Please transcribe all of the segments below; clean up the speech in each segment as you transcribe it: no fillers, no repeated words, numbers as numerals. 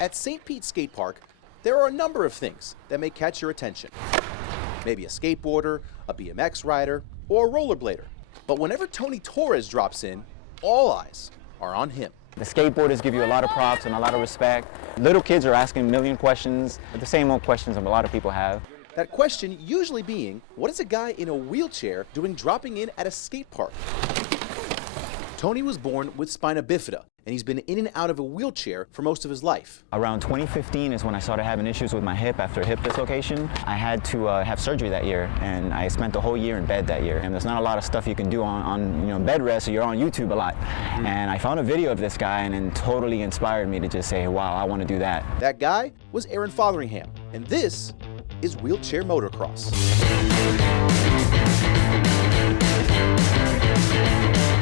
At St. Pete Skate Park, there are a number of things that may catch your attention. Maybe a skateboarder, a BMX rider, or a rollerblader. But whenever Tony Torres drops in, all eyes are on him. The skateboarders give you a lot of props and a lot of respect. Little kids are asking a million questions, the same old questions that a lot of people have. That question usually being, what is a guy in a wheelchair doing dropping in at a skate park? Tony was born with spina bifida, and he's been in and out of a wheelchair for most of his life. Around 2015 is when I started having issues with my hip after a hip dislocation. I had to have surgery that year, and I spent the whole year in bed that year. And there's not a lot of stuff you can do on bed rest, so you're on YouTube a lot. And I found a video of this guy, and it totally inspired me to just say, wow, I want to do that. That guy was Aaron Fotheringham, and this is wheelchair motocross.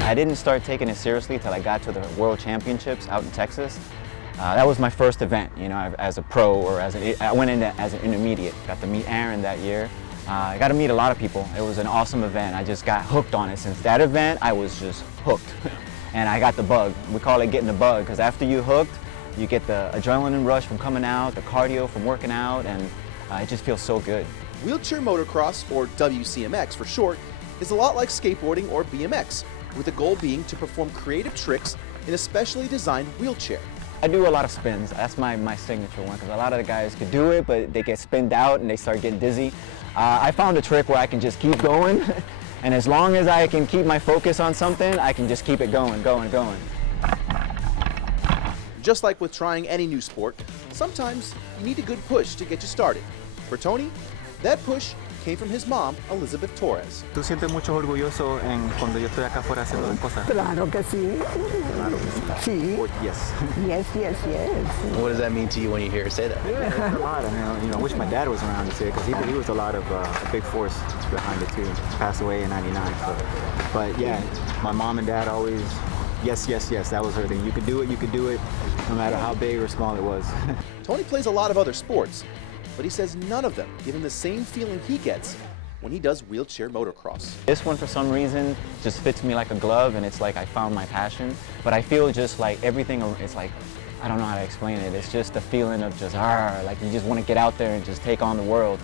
I didn't start taking it seriously till I got to the World Championships out in Texas. That was my first event, as a pro or I went in as an intermediate. Got to meet Aaron that year. I got to meet a lot of people. It was an awesome event. I just got hooked on it. Since that event, I was just hooked. And I got the bug. We call it getting the bug, because after you're hooked, you get the adrenaline rush from coming out, the cardio from working out, and it just feels so good. Wheelchair motocross, or WCMX for short, is a lot like skateboarding or BMX, with the goal being to perform creative tricks in a specially designed wheelchair. I do a lot of spins. That's my signature one, because a lot of the guys could do it, but they get spinned out and they start getting dizzy. I found a trick where I can just keep going, and as long as I can keep my focus on something, I can just keep it going. Just like with trying any new sport, sometimes you need a good push to get you started. For Tony, that push came from his mom, Elizabeth Torres. ¿Tú sientes mucho orgulloso cuando yo estoy acá afuera haciendo las cosas? Claro que sí. Sí. Yes. Yes, yes, yes. What does that mean to you when you hear her say that? Yeah, it's a lot. I wish my dad was around to say it, because he was a lot of a big force behind it too. He passed away in '99. But yeah, my mom and dad always, yes. That was her thing. You could do it, no matter how big or small it was. Tony plays a lot of other sports, but he says none of them give him the same feeling he gets when he does wheelchair motocross. This one, for some reason, just fits me like a glove, and it's like I found my passion. But I feel just like everything, it's like, I don't know how to explain it. It's just a feeling of just, like you just want to get out there and just take on the world.